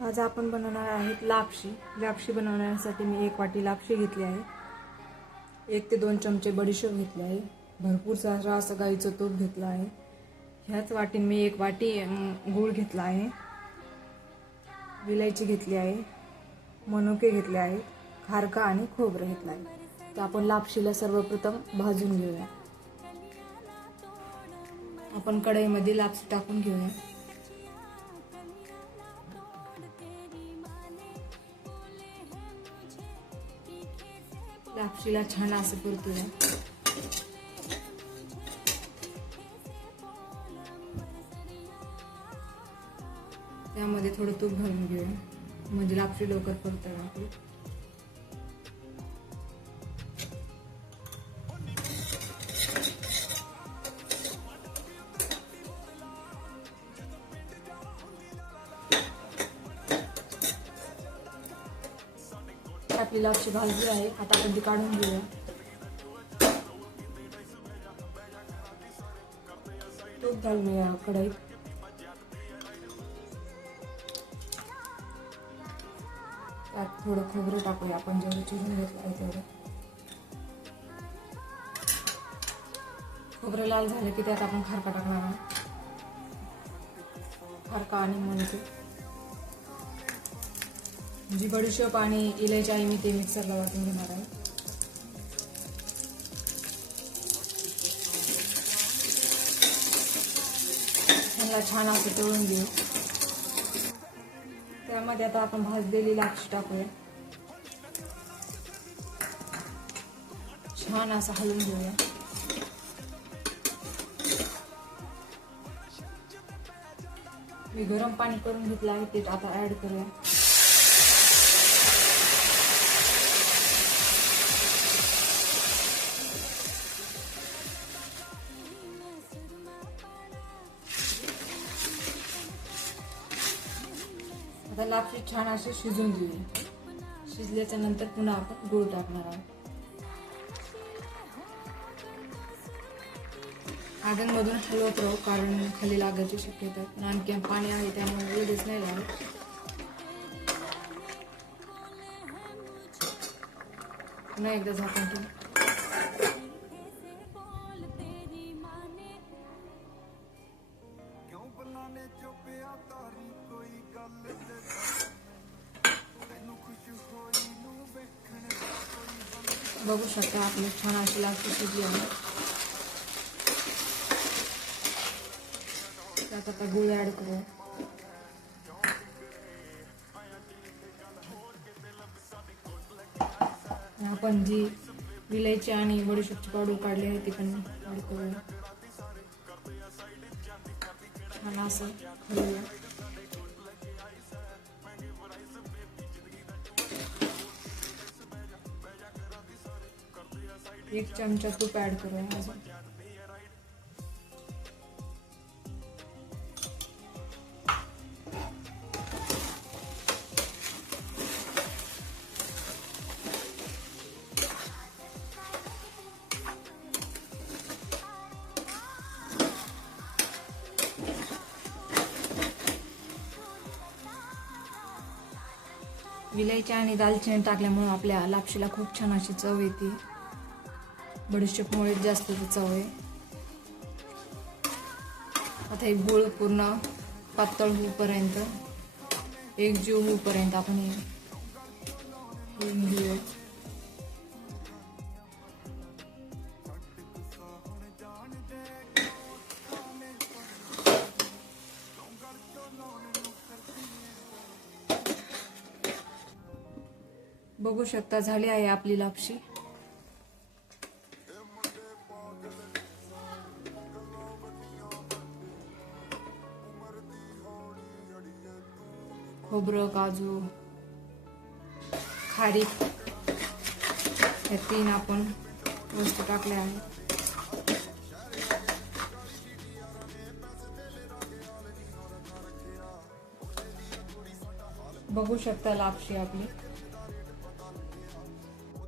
आज आपण बनवणार आहोत लापशी. लापशी बनवण्यासाठी मी 1 वाटी लापशी घेतली आहे. 1 ते 2 चमचे बडीशेप घेतले आहे. भरपूर सारा असा गाईचं तूप घेतला आहे. ह्याच वाटीने मी 1 वाटी गूळ घेतला आहे. विलायची घेतली आहे. मनुके घेतले आहे. खारका आणि खोबरं घेतलं आहे. तर आपण लापशीला सर्वप्रथम भाजून घेऊया. आपण कढईमध्ये लापशी टाकून घेऊया. लापशीला छान असं परतूया. त्यामध्ये थोडं तूप घालून घेऊया म्हणजे लापशी लवकर परतूया आपली. आपली लापशी भाजली आहे. आता आपण ती काढून घेऊया. तूप घालून या कढईत. त्यात थोडं खोबरं टाकूया आपण जेवढं चिरून घेतलं आहे तेवढं. खोबरं लाल झालं की त्यात आपण खारका टाकणार आहोत. खारका आणि मनुके. जी बडीशेप आणि इलायची आहे मी ते मिक्सरला वाटून घेणार आहे. ह्याला छान असं तळून घेऊ. त्यामध्ये आता आपण भाजलेली लापशी टाकूया. छान असं हलवून घेऊया. मी गरम पाणी करून घेतलं आहे ते आता ऍड करूया. आता लापशी छान असे शिजून घेऊया. शिजल्याच्या नंतर पुन्हा आपण गूळ टाकणार आहोत. आधूनमधून हलवत राहू कारण खाली लागायची शक्यता आहे. आणखी पाणी आहे त्यामुळे लगेच नाही लागत. पुन्हा एकदा झाकण ठेवू. बघू शकता आपली छान अशी लापशी शिजली आहे. त्यात आता गूळ ऍड करू. आपण जी विलायची आणि बडीशेपची पावडर काढली आहे ती पण ऍड करूया. छान असं हलवूया. 1 चमचा तूप ऍड करूया. विलायची आणि दालचिनी टाकल्यामुळे आपल्या लापशीला खूप छान अशी चव येते. बडीशेपमुळे जास्त चव आहे. आता हे गूळ पूर्ण पातळ होईपर्यंत एकजीव होईपर्यंत आपण हे घेऊया. बघू शकता झाली आहे आपली लापशी. खोबरं, काजू, खारीक या 3 आपण वस्तू टाकल्या आहेत. बघू शकता लापशी आपली